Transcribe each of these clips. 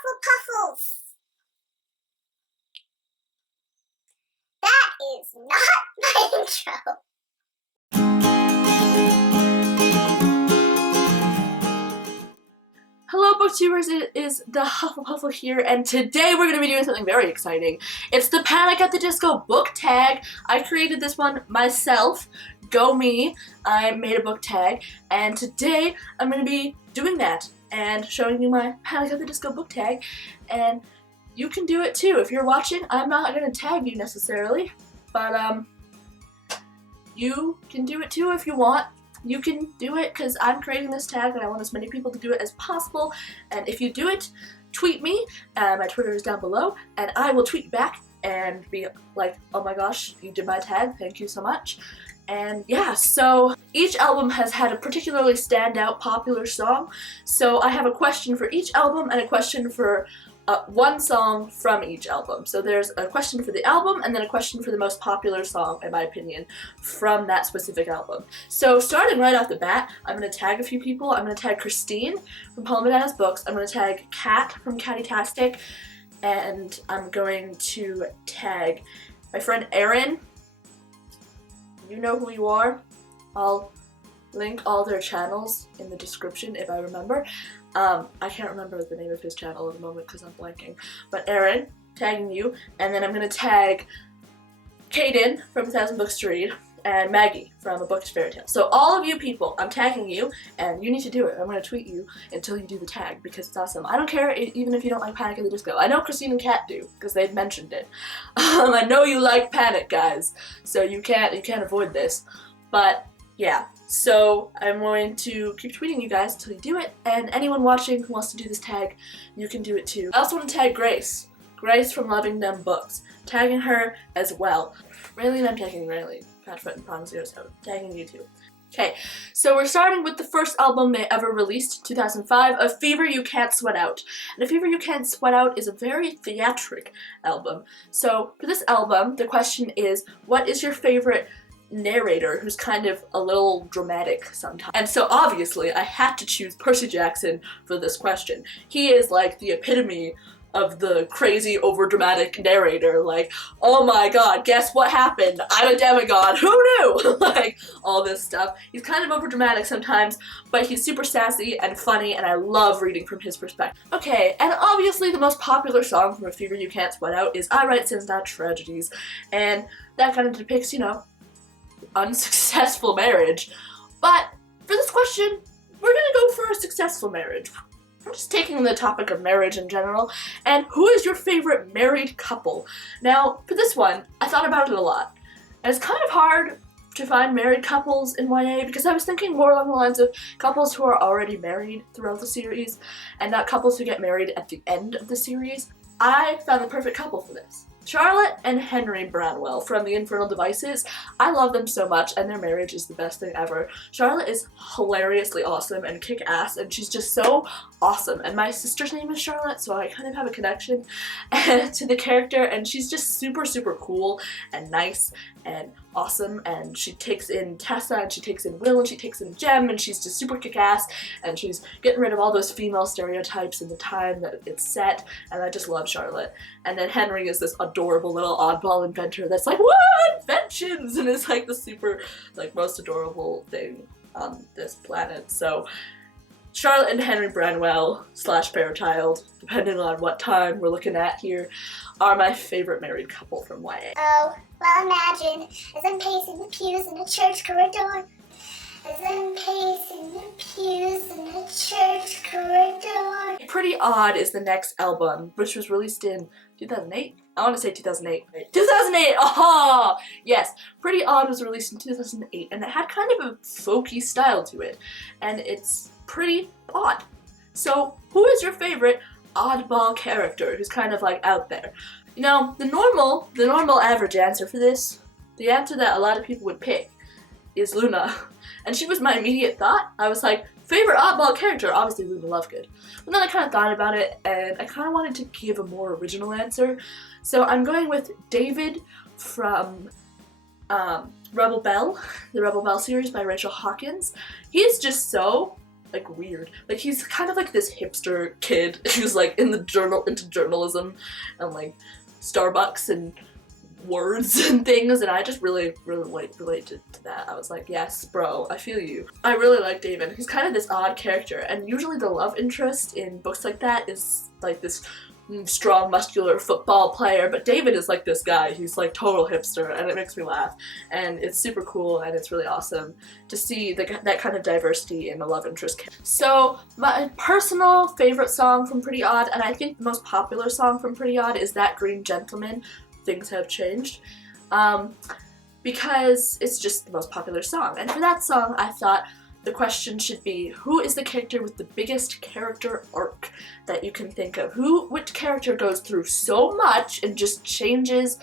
Puffles. That is not my intro. Hello booktubers, it is the Hufflepuffle here, and today we're going to be doing something very exciting. It's the Panic at the Disco book tag. I created this one myself. Go me. I made a book tag, and today I'm going to be doing that and showing you my Panic at the Disco book tag, and you can do it too. If you're watching, I'm not going to tag you necessarily, but you can do it too if you want. You can do it because I'm creating this tag and I want as many people to do it as possible. And if you do it, tweet me. My Twitter is down below, and I will tweet back and be like, oh my gosh, you did my tag, thank you so much. And yeah, so each album has had a particularly standout popular song. So I have a question for each album and a question for one song from each album. So there's a question for the album and then a question for the most popular song, in my opinion, from that specific album. So starting right off the bat, I'm going to tag a few people. I'm going to tag Christine from Paula Bananas Books. I'm going to tag Kat from Catty-tastic. And I'm going to tag my friend Erin. You know who you are. I'll link all their channels in the description if I remember. I can't remember the name of his channel at the moment because I'm blanking. But Erin, tagging you, and then I'm going to tag Kaden from 1,000 Books to Read, and Maggie from A Book is Fairy Tale. So all of you people, I'm tagging you, and you need to do it. I'm going to tweet you until you do the tag because it's awesome. I don't care even if you don't like Panic at the Disco. I know Christine and Kat do because they've mentioned it. I know you like Panic, guys, so you can't avoid this. But yeah. So I'm going to keep tweeting you guys until you do it, and anyone watching who wants to do this tag, you can do it too. I also want to tag Grace. Grace from Loving Them Books. Tagging her as well. Raylene, I'm tagging Raylene. Patfoot and Prom 07. Tagging you too. Okay, so we're starting with the first album they ever released, 2005, A Fever You Can't Sweat Out. And A Fever You Can't Sweat Out is a very theatric album. So for this album, the question is, what is your favorite narrator who's kind of a little dramatic sometimes? And so obviously I had to choose Percy Jackson for this question. He is like the epitome of the crazy overdramatic narrator, like, oh my god, guess what happened? I'm a demigod, who knew? Like, all this stuff. He's kind of overdramatic sometimes, but he's super sassy and funny, and I love reading from his perspective. Okay, and obviously the most popular song from A Fever You Can't Sweat Out is I Write Sins Not Tragedies, and that kind of depicts, you know, unsuccessful marriage. But for this question, we're gonna go for a successful marriage. I'm just taking the topic of marriage in general. And who is your favorite married couple? Now, for this one, I thought about it a lot. And it's kind of hard to find married couples in YA because I was thinking more along the lines of couples who are already married throughout the series and not couples who get married at the end of the series. I found the perfect couple for this. Charlotte and Henry Branwell from The Infernal Devices. I love them so much, and their marriage is the best thing ever. Charlotte is hilariously awesome and kick-ass, and she's just so awesome. And my sister's name is Charlotte, so I kind of have a connection to the character, and she's just super, super cool and nice and awesome, and she takes in Tessa, and she takes in Will, and she takes in Jem, and she's just super kick-ass, and she's getting rid of all those female stereotypes in the time that it's set, and I just love Charlotte. And then Henry is this adorable little oddball inventor that's like, what? Inventions! And is like the super, like, most adorable thing on this planet. So Charlotte and Henry Branwell / Fairchild, depending on what time we're looking at here, are my favorite married couple from YA. Oh, well, imagine as I'm pacing the pews in a church corridor. As I'm pacing the pews in a church corridor. Pretty Odd is the next album, which was released in 2008? I want to say 2008. 2008! Aha! Yes, Pretty Odd was released in 2008, and it had kind of a folky style to it, and it's pretty odd. So, who is your favorite oddball character who's kind of like out there? You know, the normal average answer for this, the answer that a lot of people would pick, is Luna. And she was my immediate thought. I was like, favorite oddball character, obviously Luna Lovegood. But then I kind of thought about it, and I kind of wanted to give a more original answer. So I'm going with David from Rebel Belle, the Rebel Belle series by Rachel Hawkins. He is just so like weird. Like he's kind of like this hipster kid who's like into journalism and like Starbucks and words and things, and I just really related to that. I was like, yes, bro, I feel you. I really like David. He's kind of this odd character, and usually the love interest in books like that is like this strong, muscular football player, but David is like this guy. He's like total hipster, and it makes me laugh, and it's super cool, and it's really awesome to see that kind of diversity in a love interest. So my personal favorite song from Pretty Odd, and I think the most popular song from Pretty Odd, is That Green Gentleman, Things Have Changed, because it's just the most popular song. And for that song, I thought the question should be, who is the character with the biggest character arc that you can think of? Which character goes through so much and just changes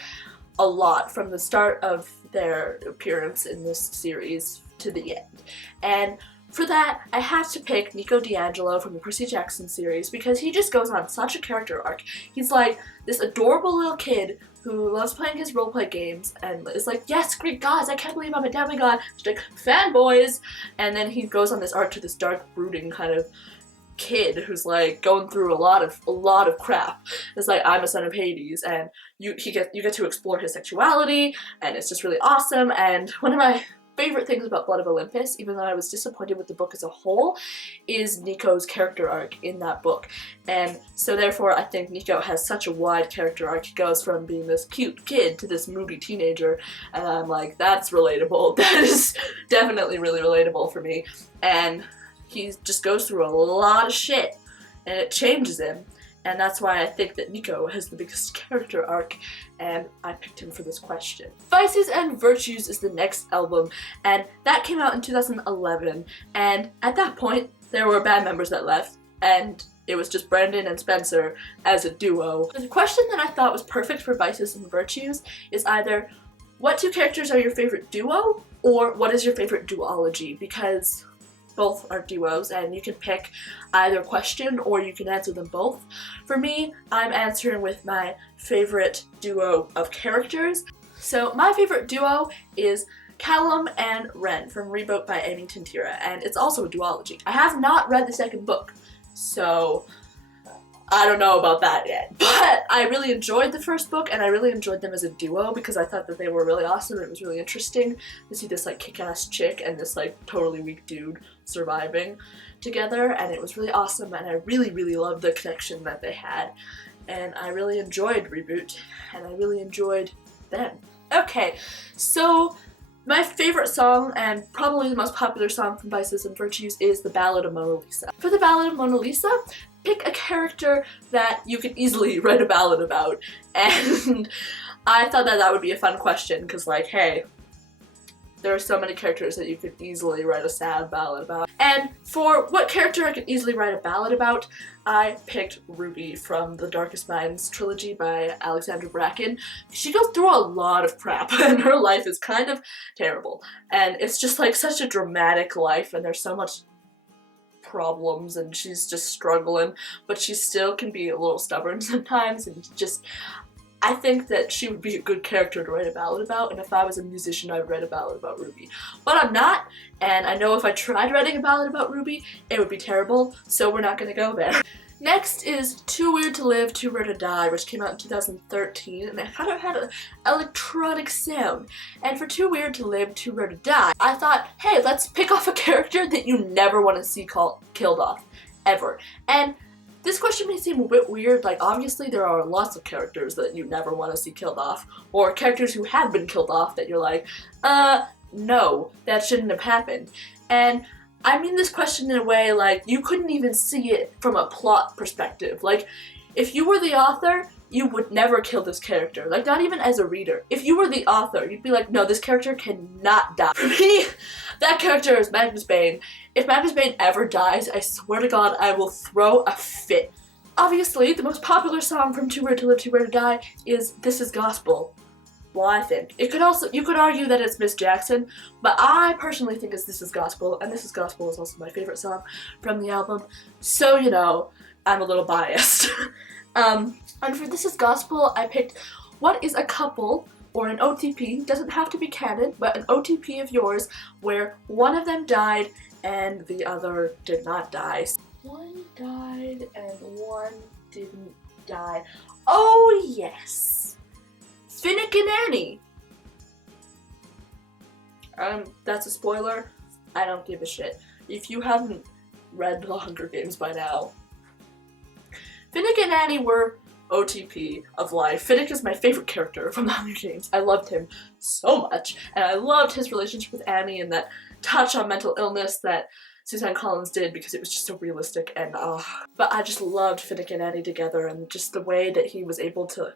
a lot from the start of their appearance in this series to the end? And for that, I had to pick Nico D'Angelo from the Percy Jackson series because he just goes on such a character arc. He's like this adorable little kid who loves playing his roleplay games and is like, yes, Greek gods, I can't believe I'm a demigod, just like fanboys. And then he goes on this arc to this dark, brooding kind of kid who's like going through a lot of crap. It's like, I'm a son of Hades, and you get to explore his sexuality, and it's just really awesome. And one of my favorite things about Blood of Olympus, even though I was disappointed with the book as a whole, is Nico's character arc in that book. And so therefore I think Nico has such a wide character arc. He goes from being this cute kid to this moody teenager, and I'm like, that's relatable. That is definitely really relatable for me. And he just goes through a lot of shit, and it changes him. And that's why I think that Nico has the biggest character arc, and I picked him for this question. Vices and Virtues is the next album, and that came out in 2011, and at that point, there were band members that left, and it was just Brandon and Spencer as a duo. The question that I thought was perfect for Vices and Virtues is either, what two characters are your favorite duo, or what is your favorite duology? Because both are duos, and you can pick either question or you can answer them both. For me, I'm answering with my favorite duo of characters. So my favorite duo is Callum and Ren from Reboot by Amy Tintira, and it's also a duology. I have not read the second book, so I don't know about that yet, but I really enjoyed the first book, and I really enjoyed them as a duo because I thought that they were really awesome. It was really interesting to see this like kick-ass chick and this like totally weak dude surviving together, and it was really awesome, and I really loved the connection that they had, and I really enjoyed Reboot, and I really enjoyed them. Okay, so my favorite song, and probably the most popular song from Vices and Virtues, is the Ballad of Mona Lisa. For the Ballad of Mona Lisa, pick a character that you could easily write a ballad about, and I thought that that would be a fun question, because like, hey, there are so many characters that you could easily write a sad ballad about. And for what character I could easily write a ballad about, I picked Ruby from the Darkest Minds trilogy by Alexandra Bracken. She goes through a lot of crap, and her life is kind of terrible. And it's just like such a dramatic life, and there's so much problems, and she's just struggling, but she still can be a little stubborn sometimes, and just, I think that she would be a good character to write a ballad about, and if I was a musician, I'd write a ballad about Ruby. But I'm not, and I know if I tried writing a ballad about Ruby, it would be terrible, so we're not gonna go there. Next is Too Weird to Live, Too Rare to Die, which came out in 2013, and it kind of had an electronic sound. And for Too Weird to Live, Too Rare to Die, I thought, hey, let's pick off a character that you never want to see killed off, ever. And this question may seem a bit weird, like obviously there are lots of characters that you never want to see killed off, or characters who have been killed off that you're like, no, that shouldn't have happened. And I mean this question in a way like you couldn't even see it from a plot perspective. Like, if you were the author, you would never kill this character. Like, not even as a reader. If you were the author, you'd be like, no, this character cannot die. For me, that character is Magnus Bane. If Magnus Bane ever dies, I swear to God, I will throw a fit. Obviously, the most popular song from Too Weird to Live, Too Rare to Die is This Is Gospel. Well, I think. You could argue that it's Miss Jackson, but I personally think it's This Is Gospel, and This Is Gospel is also my favorite song from the album, so, you know, I'm a little biased. And for This Is Gospel, I picked what is a couple, or an OTP, doesn't have to be canon, but an OTP of yours, where one of them died and the other did not die. One died and one didn't die. Oh yes! Finnick and Annie! That's a spoiler. I don't give a shit. If you haven't read The Hunger Games by now, Finnick and Annie were OTP of life. Finnick is my favorite character from The Hunger Games. I loved him so much, and I loved his relationship with Annie and that touch on mental illness that Suzanne Collins did because it was just so realistic, and but I just loved Finnick and Annie together, and just the way that he was able to,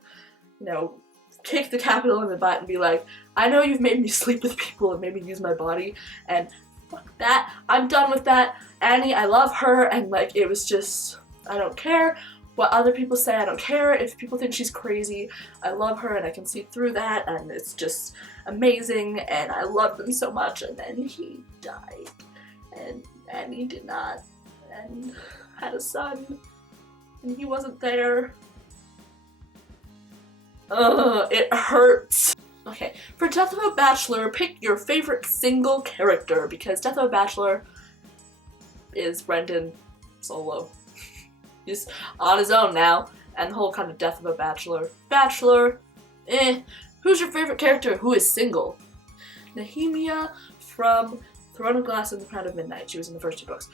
you know, kick the Capitol in the butt and be like, I know you've made me sleep with people and made me use my body, and fuck that, I'm done with that. Annie, I love her, and like, it was just, I don't care what other people say, I don't care if people think she's crazy, I love her and I can see through that, and it's just amazing, and I love them so much. And then he died, and Annie did not, and had a son, and he wasn't there. Ugh, it hurts. Okay, for Death of a Bachelor, pick your favorite single character, because Death of a Bachelor is Brendan solo. He's on his own now, and the whole kind of Death of a Bachelor. Bachelor, who's your favorite character who is single? Nehemia from Throne of Glass and The Crown of Midnight. She was in the first 2 books.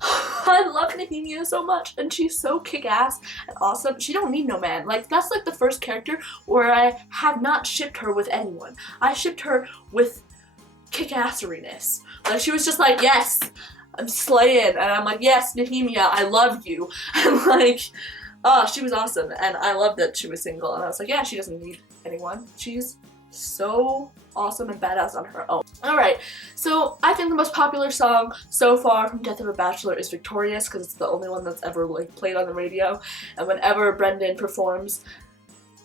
I love Nehemia so much, and she's so kick-ass and awesome. She don't need no man. Like, that's like the first character where I have not shipped her with anyone. I shipped her with kick-assery-ness. Like, she was just like, yes, I'm slaying, and I'm like, yes, Nehemia, I love you. And like, oh, she was awesome, and I love that she was single, and I was like, yeah, she doesn't need anyone. She's so awesome and badass on her own. Alright, so I think the most popular song so far from Death of a Bachelor is Victorious, because it's the only one that's ever like played on the radio, and whenever Brendan performs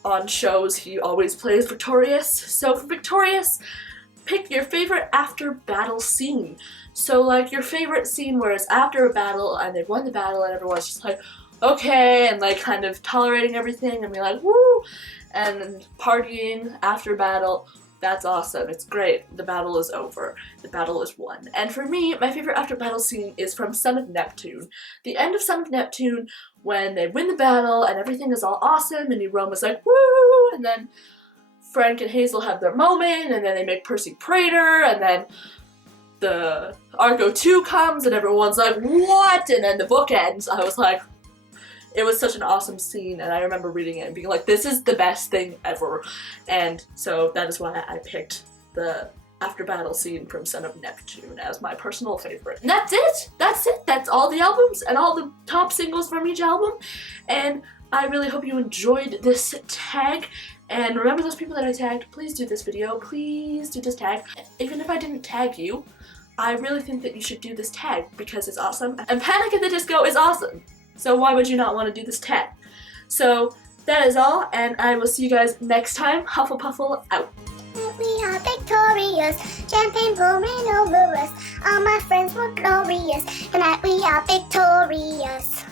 on shows, he always plays Victorious. So for Victorious, pick your favorite after battle scene. So like your favorite scene where it's after a battle and they've won the battle and everyone's just like, okay, and like kind of tolerating everything and be like, woo, and partying after battle. That's awesome. It's great. The battle is over. The battle is won. And for me, my favorite after battle scene is from Son of Neptune. The end of Son of Neptune, when they win the battle and everything is all awesome and Roma's like, woo, and then Frank and Hazel have their moment, and then they make Percy Praetor, and then the Argo 2 comes and everyone's like, what? And then the book ends. I was like, it was such an awesome scene, and I remember reading it and being like, this is the best thing ever. And so that is why I picked the after battle scene from Son of Neptune as my personal favorite. And that's it! That's it! That's all the albums and all the top singles from each album. And I really hope you enjoyed this tag. And remember those people that I tagged, please do this video, please do this tag. Even if I didn't tag you, I really think that you should do this tag because it's awesome. And Panic at the Disco is awesome. So why would you not want to do this tag? So that is all, and I will see you guys next time. Hufflepuffle out. We are victorious, champagne pouring over us. All my friends were glorious, tonight we are victorious.